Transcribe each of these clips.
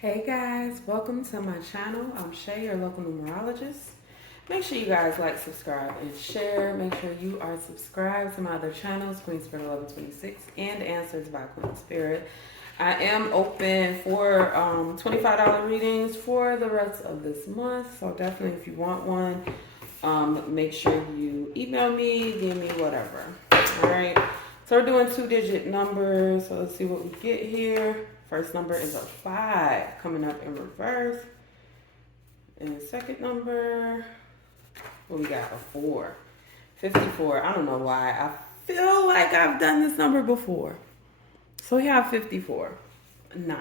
Hey guys, welcome to my channel. I'm Shay, your local numerologist. Make sure you guys like, subscribe, and share. Make sure you are subscribed to my other channels, Queen Spirit 1126 and Answers by Queen Spirit. I am open for $25 readings for the rest of this month. So definitely if you want one, make sure you email me, DM me, whatever. All right. So we're doing 2-digit numbers. So let's see what we get here. First number is a 5 coming up in reverse. And the second number, what we got? A 4. 54. I don't know why. I feel like I've done this number before. So we have 54. 9.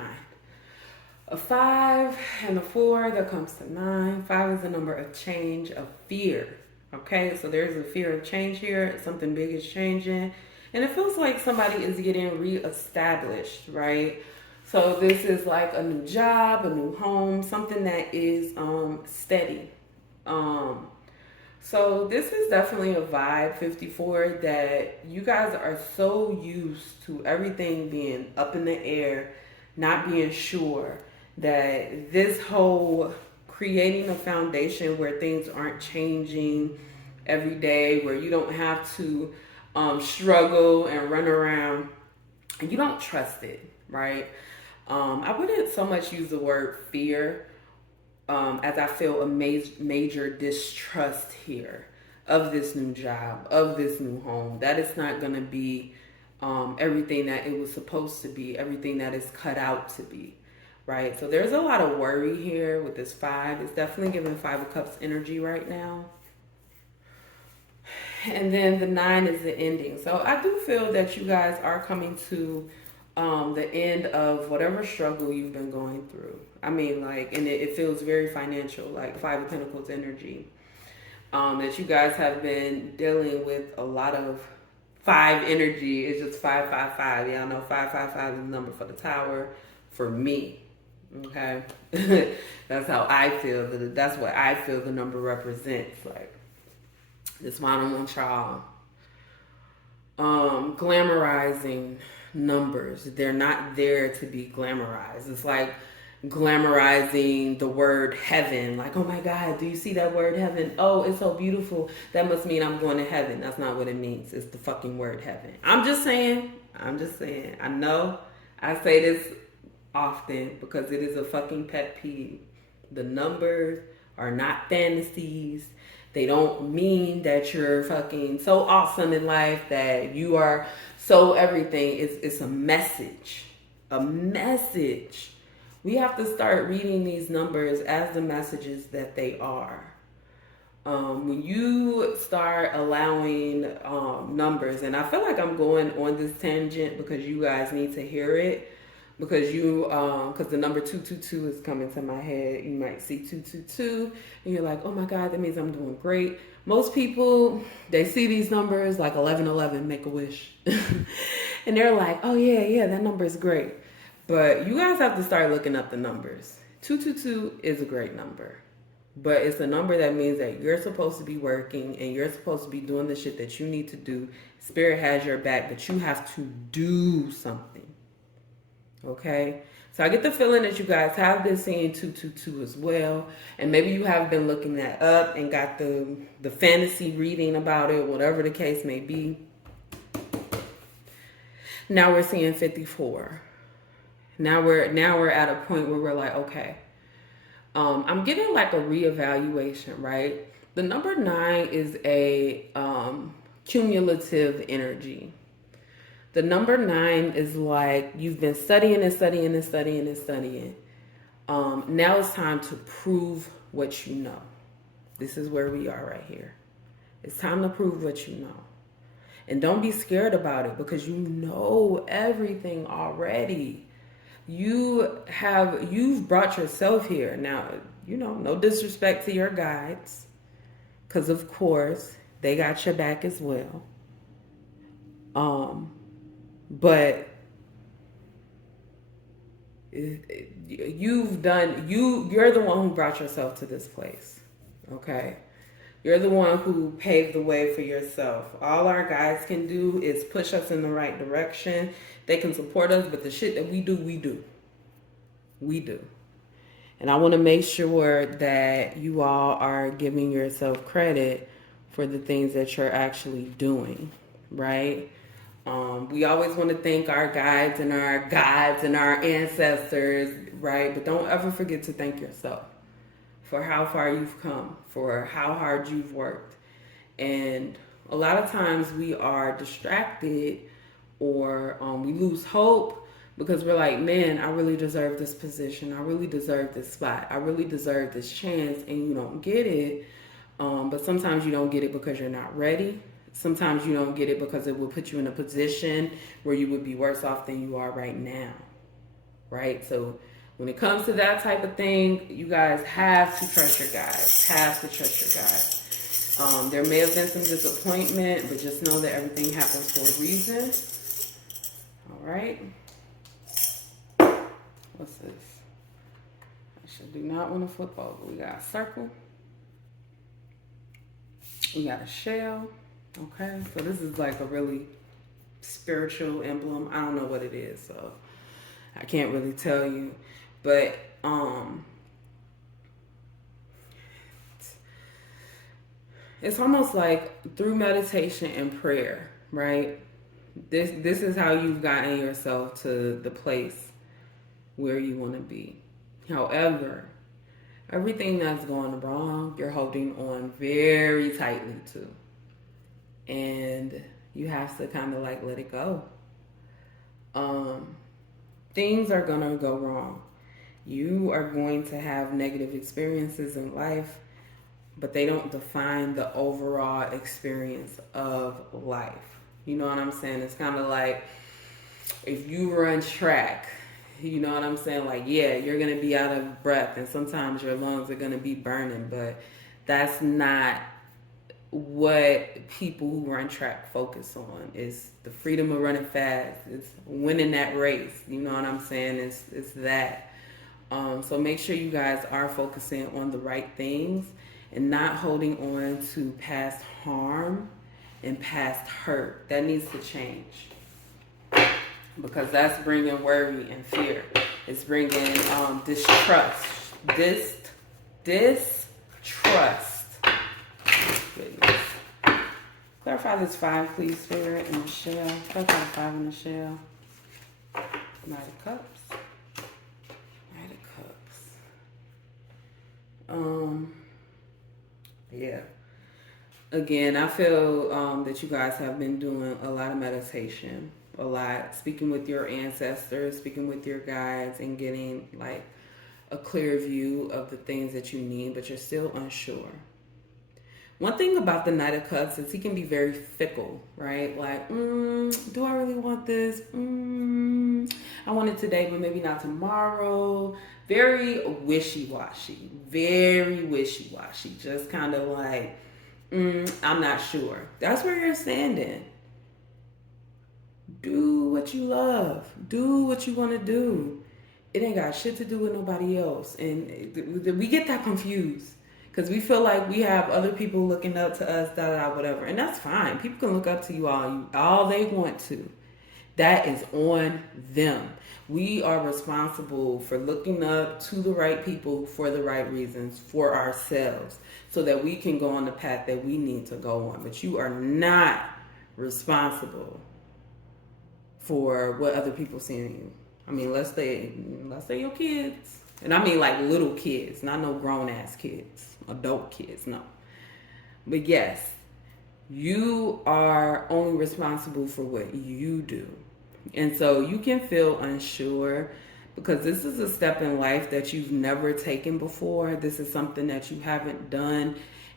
A 5 and a 4, that comes to 9. 5 is the number of change, of fear. Okay, so there's a fear of change here. Something big is changing. And it feels like somebody is getting reestablished, right? So this is like a new job, a new home, something that is steady. So this is definitely a vibe, 54, that you guys are so used to everything being up in the air, not being sure, that this whole creating a foundation where things aren't changing every day, where you don't have to struggle and run around, and you don't trust it, right? I wouldn't so much use the word fear as I feel a major distrust here of this new job, of this new home. That it's not going to be everything that it was supposed to be, everything that is cut out to be, right? So there's a lot of worry here with this 5. It's definitely giving 5 of Cups energy right now. And then the 9 is the ending. So I do feel that you guys are coming to the end of whatever struggle you've been going through. I mean, like, and it feels very financial, like 5 of Pentacles energy. That you guys have been dealing with a lot of 5 energy. It's just 555. Y'all know 555 is the number for the tower for me. Okay, that's how I feel. That's what I feel the number represents. Like, that's why I don't want y'all glamorizing numbers. They're not there to be glamorized. It's like glamorizing the word heaven. Like, oh my God, do you see that word heaven? Oh, it's so beautiful. That must mean I'm going to heaven. That's not what it means. It's the fucking word heaven. I'm just saying. I know I say this often because it is a fucking pet peeve. The numbers are not fantasies. They don't mean that you're fucking so awesome in life, that you are so everything. It's a message. A message. We have to start reading these numbers as the messages that they are. When you start allowing numbers, and I feel like I'm going on this tangent because you guys need to hear it. Because the number 222 is coming to my head. You might see 222 and you're like, oh my God, that means I'm doing great. Most people, they see these numbers like 1111, make a wish. And they're like, oh yeah, that number is great. But you guys have to start looking up the numbers. 222 is a great number. But it's a number that means that you're supposed to be working and you're supposed to be doing the shit that you need to do. Spirit has your back, but you have to do something. Okay, so I get the feeling that you guys have been seeing 222 as well, and maybe you have been looking that up and got the fantasy reading about it, whatever the case may be. Now we're seeing 54. Now we're at a point where we're like, okay, I'm getting like a reevaluation, right? The number 9 is a cumulative energy. The number 9 is like you've been studying and studying and studying and studying. Now it's time to prove what you know. This is where we are right here. It's time to prove what you know. And don't be scared about it because you know everything already. You've brought yourself here. Now, no disrespect to your guides, because of course they got your back as well. But you're the one who brought yourself to this place. Okay? You're the one who paved the way for yourself. All our guides can do is push us in the right direction. They can support us, but the shit that we do. We do. And I want to make sure that you all are giving yourself credit for the things that you're actually doing, right? We always want to thank our guides and our ancestors, right? But don't ever forget to thank yourself for how far you've come, for how hard you've worked. And a lot of times we are distracted or we lose hope because we're like, man, I really deserve this position. I really deserve this spot. I really deserve this chance. And you don't get it. But sometimes you don't get it because you're not ready. Sometimes you don't get it because it will put you in a position where you would be worse off than you are right now. Right? So when it comes to that type of thing, you guys have to trust your guides. Have to trust your guides. There may have been some disappointment, but just know that everything happens for a reason. All right. What's this? I do not want to flip over. We got a circle. We got a shell. Okay. So this is like a really spiritual emblem. I don't know what it is, so I can't really tell you. But it's almost like through meditation and prayer, right? This is how you've gotten yourself to the place where you want to be. However, everything that's going wrong, you're holding on very tightly to. And you have to kind of like let it go. Things are going to go wrong. You are going to have negative experiences in life, but they don't define the overall experience of life. You know what I'm saying? It's kind of like if you run track, you know what I'm saying? Like, yeah, you're going to be out of breath and sometimes your lungs are going to be burning, but that's not what people who run track focus on. Is the freedom of running fast. It's winning that race. You know what I'm saying? It's that. So make sure you guys are focusing on the right things and not holding on to past harm and past hurt. That needs to change because that's bringing worry and fear. It's bringing distrust. Distrust. Goodness. Clarify this 5, please, Spirit, in the shell. Clarify the 5 in the shell. Knight of Cups. Knight of Cups. Yeah. Again, I feel that you guys have been doing a lot of meditation, a lot speaking with your ancestors, speaking with your guides, and getting like a clear view of the things that you need, but you're still unsure. One thing about the Knight of Cups is he can be very fickle, right? Like, do I really want this? I want it today, but maybe not tomorrow. Very wishy-washy. Very wishy-washy. Just kind of like, I'm not sure. That's where you're standing. Do what you love. Do what you want to do. It ain't got shit to do with nobody else. And we get that confused. Because we feel like we have other people looking up to us, whatever. And that's fine. People can look up to you all they want to. That is on them. We are responsible for looking up to the right people for the right reasons for ourselves so that we can go on the path that we need to go on. But you are not responsible for what other people see in you. I mean, let's say your kids. And I mean like little kids, not no grown-ass kids. Adult kids, no. But yes, you are only responsible for what you do. And so you can feel unsure because this is a step in life that you've never taken before. This is something that you haven't done.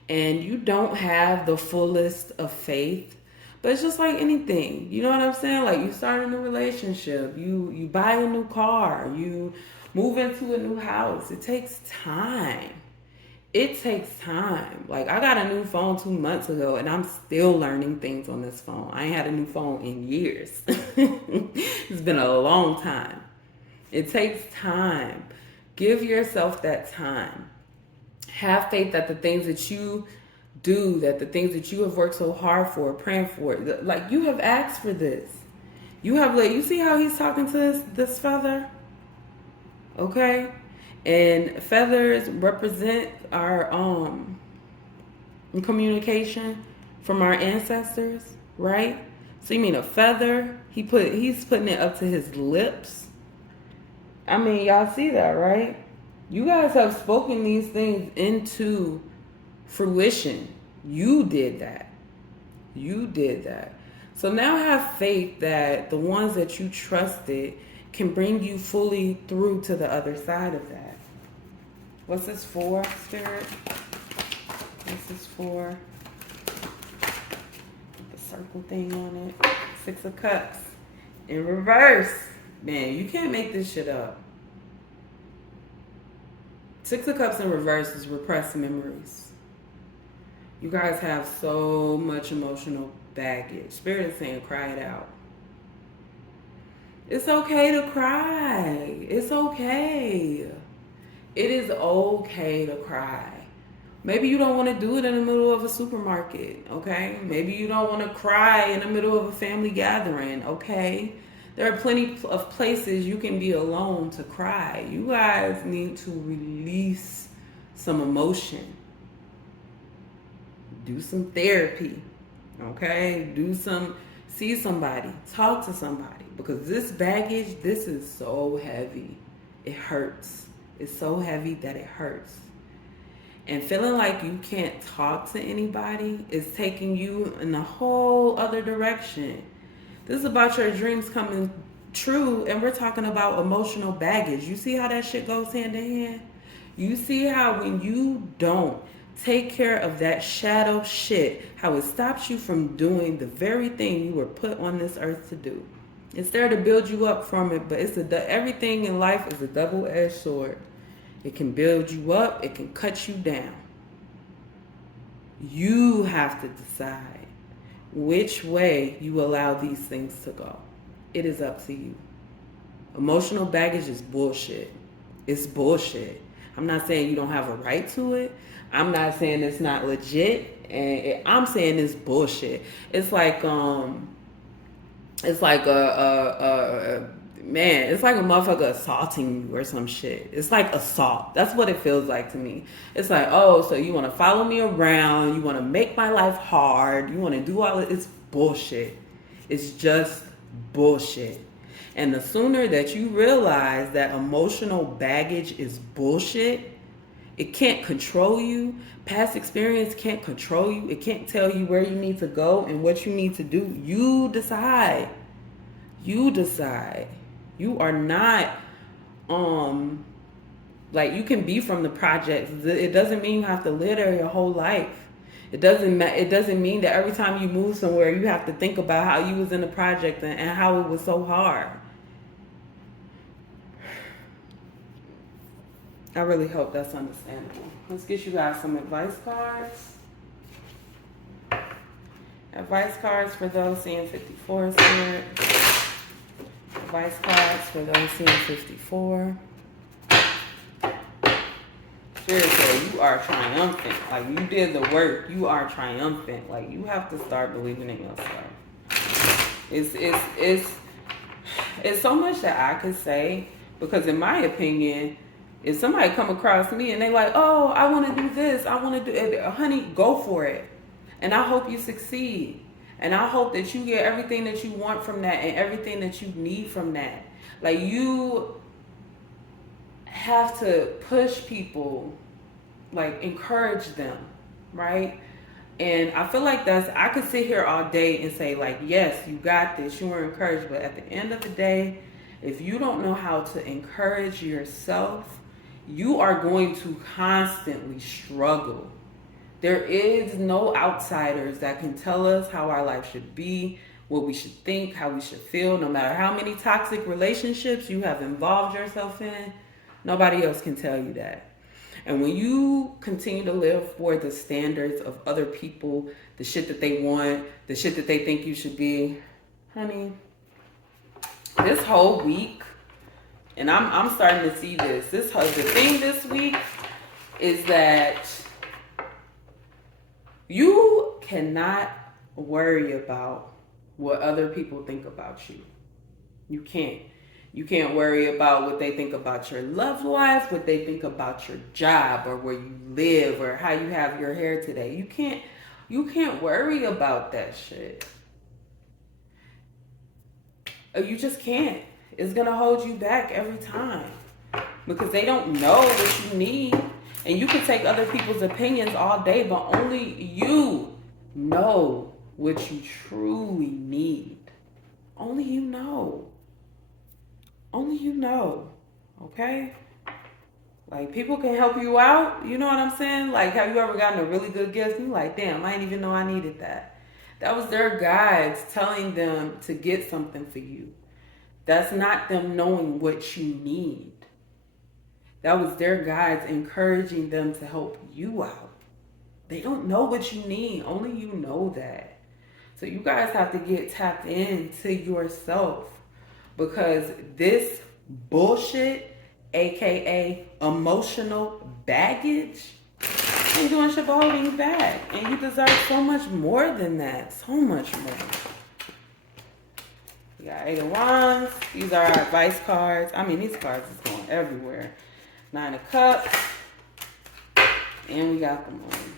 And you don't have the fullest of faith. But it's just like anything. You know what I'm saying? Like you start a new relationship. You buy a new car. You move into a new house. It takes time. It takes time. Like I got a new phone 2 months ago and I'm still learning things on this phone. I ain't had a new phone in years. It's been a long time. It takes time. Give yourself that time. Have faith that the things that you do, that the things that you have worked so hard for, praying for, like you have asked for this. You have, like, you see how he's talking to this feather? Okay? And feathers represent our communication from our ancestors, right? So you mean a feather? He's putting it up to his lips. I mean, y'all see that, right? You guys have spoken these things into fruition. You did that. You did that. So now have faith that the ones that you trusted can bring you fully through to the other side of that. What's this for, Spirit? What's this for? The circle thing on it. 6 of Cups. In reverse. Man, you can't make this shit up. 6 of Cups in reverse is repressed memories. You guys have so much emotional baggage. Spirit is saying, cry it out. It's okay to cry. It's okay. It is okay to cry. Maybe you don't want to do it in the middle of a supermarket, okay? Maybe you don't want to cry in the middle of a family gathering, okay? There are plenty of places you can be alone to cry. You guys need to release some emotion. Do some therapy, okay? See somebody, talk to somebody. Because this baggage, this is so heavy. It hurts. It's so heavy that it hurts. And feeling like you can't talk to anybody is taking you in a whole other direction. This is about your dreams coming true, and we're talking about emotional baggage. You see how that shit goes hand in hand? You see how when you don't take care of that shadow shit, how it stops you from doing the very thing you were put on this earth to do. It's there to build you up from it, but everything in life is a double-edged sword. It can build you up, it can cut you down. You have to decide which way you allow these things to go. It is up to you. Emotional baggage is bullshit. It's bullshit. I'm not saying you don't have a right to it. I'm not saying it's not legit. I'm saying it's bullshit. It's like a motherfucker assaulting you or some shit. It's like assault. That's what it feels like to me. It's like, oh, so you want to follow me around. You want to make my life hard. You want to do all of it. It's bullshit. It's just bullshit. And the sooner that you realize that emotional baggage is bullshit, it can't control you. Past experience can't control you. It can't tell you where you need to go and what you need to do. You decide. You decide. You are not, you can be from the projects. It doesn't mean you have to live there your whole life. It doesn't mean that every time you move somewhere, you have to think about how you was in the project and how it was so hard. I really hope that's understandable. Let's get you guys some advice cards. Advice cards for those seeing 54, Spirit. Advice cards for those seeing 54. Spirit said you are triumphant. Like, you did the work. You are triumphant. Like, you have to start believing in yourself. It's so much that I could say, because in my opinion, if somebody come across me and they like, oh, I want to do this, I want to do it, honey, go for it. And I hope you succeed. And I hope that you get everything that you want from that and everything that you need from that. Like, you have to push people, like, encourage them, right? And I feel like I could sit here all day and say, like, yes, you got this, you were encouraged. But at the end of the day, if you don't know how to encourage yourself, you are going to constantly struggle. There is no outsiders that can tell us how our life should be, what we should think, how we should feel. No matter how many toxic relationships you have involved yourself in, nobody else can tell you that. And when you continue to live for the standards of other people, the shit that they want, the shit that they think you should be, honey, this whole week, and I'm starting to see this. The thing this week is that you cannot worry about what other people think about you. You can't. You can't worry about what they think about your love life, what they think about your job, or where you live, or how you have your hair today. You can't worry about that shit. You just can't. It's gonna hold you back every time because they don't know what you need. And you can take other people's opinions all day, but only you know what you truly need. Only you know. Only you know. Okay? Like, people can help you out. You know what I'm saying? Like, have you ever gotten a really good gift? And you're like, damn, I didn't even know I needed that. That was their guides telling them to get something for you. That's not them knowing what you need. That was their guides encouraging them to help you out. They don't know what you need. Only you know that. So you guys have to get tapped into yourself because this bullshit, aka emotional baggage, ain't doing shit but holding you back. And you deserve so much more than that. So much more. We got Eight of Wands. These are our advice cards. I mean, these cards is going everywhere. Nine of Cups. And we got the Moon.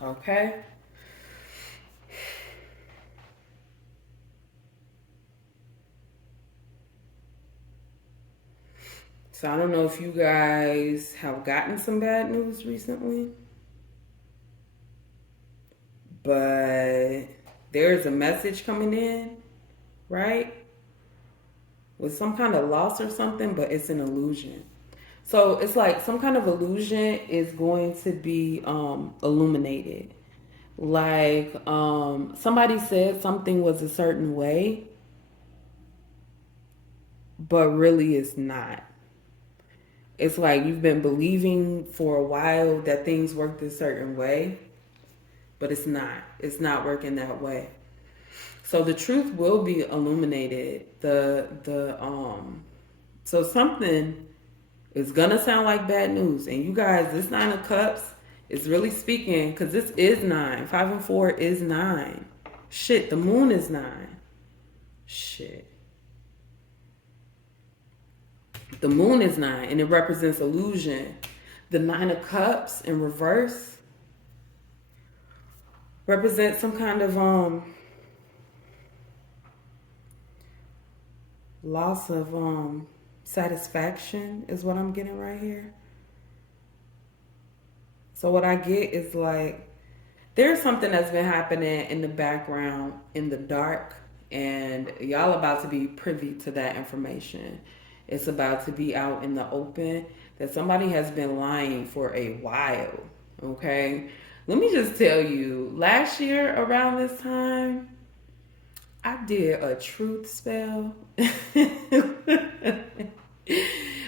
Okay? So I don't know if you guys have gotten some bad news recently, but there's a message coming in, right? With some kind of loss or something, but it's an illusion. So it's like some kind of illusion is going to be illuminated. Like somebody said something was a certain way, but really it's not. It's like you've been believing for a while that things worked a certain way, but it's not. It's not working that way. So the truth will be illuminated. So something is gonna sound like bad news. And you guys, this Nine of Cups is really speaking because this is 9. 5 and 4 is 9. Shit, the Moon is 9. Shit. The Moon is 9 and it represents illusion. The Nine of Cups in reverse represents some kind of loss of satisfaction is what I'm getting right here. So what I get is like there's something that's been happening in the background in the dark, and y'all about to be privy to that information. It's about to be out in the open that somebody has been lying for a while. Okay, let me just tell you, last year around this time I did a truth spell.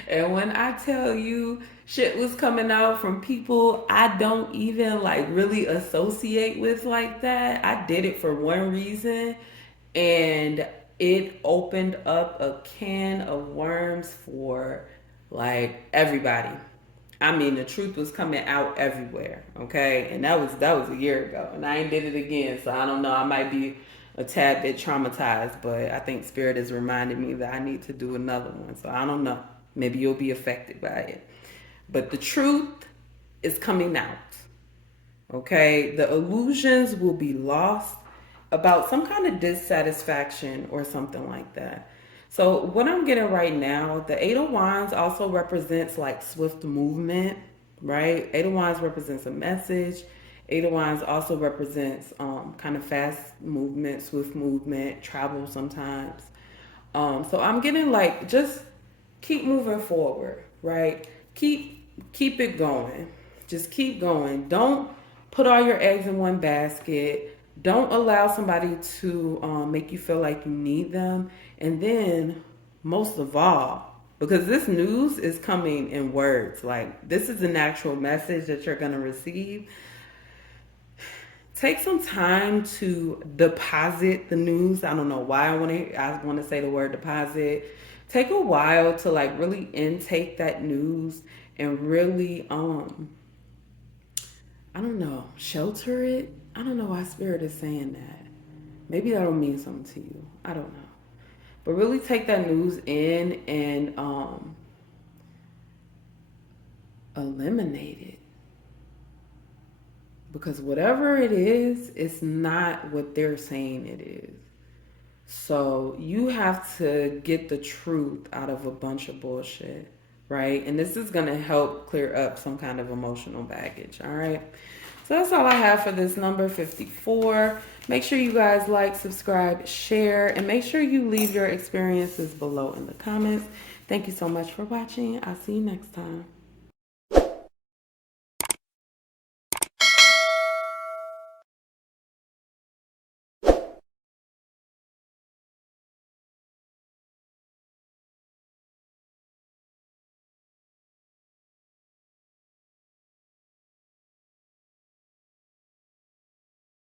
And when I tell you shit was coming out from people I don't even like really associate with like that, I did it for one reason and it opened up a can of worms for like everybody. I mean, the truth was coming out everywhere, okay? And that was a year ago, and I ain't did it again, so I don't know. I might be a tad bit traumatized, but I think Spirit has reminded me that I need to do another one. So I don't know. Maybe you'll be affected by it. But the truth is coming out, okay? The illusions will be lost about some kind of dissatisfaction or something like that. So what I'm getting right now, the Eight of Wands also represents like swift movement, right? Eight of Wands represents a message. Eight of Wands also represents kind of fast movement, swift movement, travel sometimes. So I'm getting like just keep moving forward, right? Keep it going. Just keep going. Don't put all your eggs in one basket. Don't allow somebody to make you feel like you need them. And then, most of all, because this news is coming in words, like this is an actual message that you're going to receive. Take some time to deposit the news. I don't know why I want to say the word deposit. Take a while to like really intake that news and really I don't know, shelter it. I don't know why Spirit is saying that. Maybe that'll mean something to you. I don't know. but really take that news in and eliminate it. Because whatever it is, it's not what they're saying it is. So you have to get the truth out of a bunch of bullshit, right? And this is going to help clear up some kind of emotional baggage, all right? So that's all I have for this number 54. Make sure you guys like, subscribe, share, and make sure you leave your experiences below in the comments. Thank you so much for watching. I'll see you next time.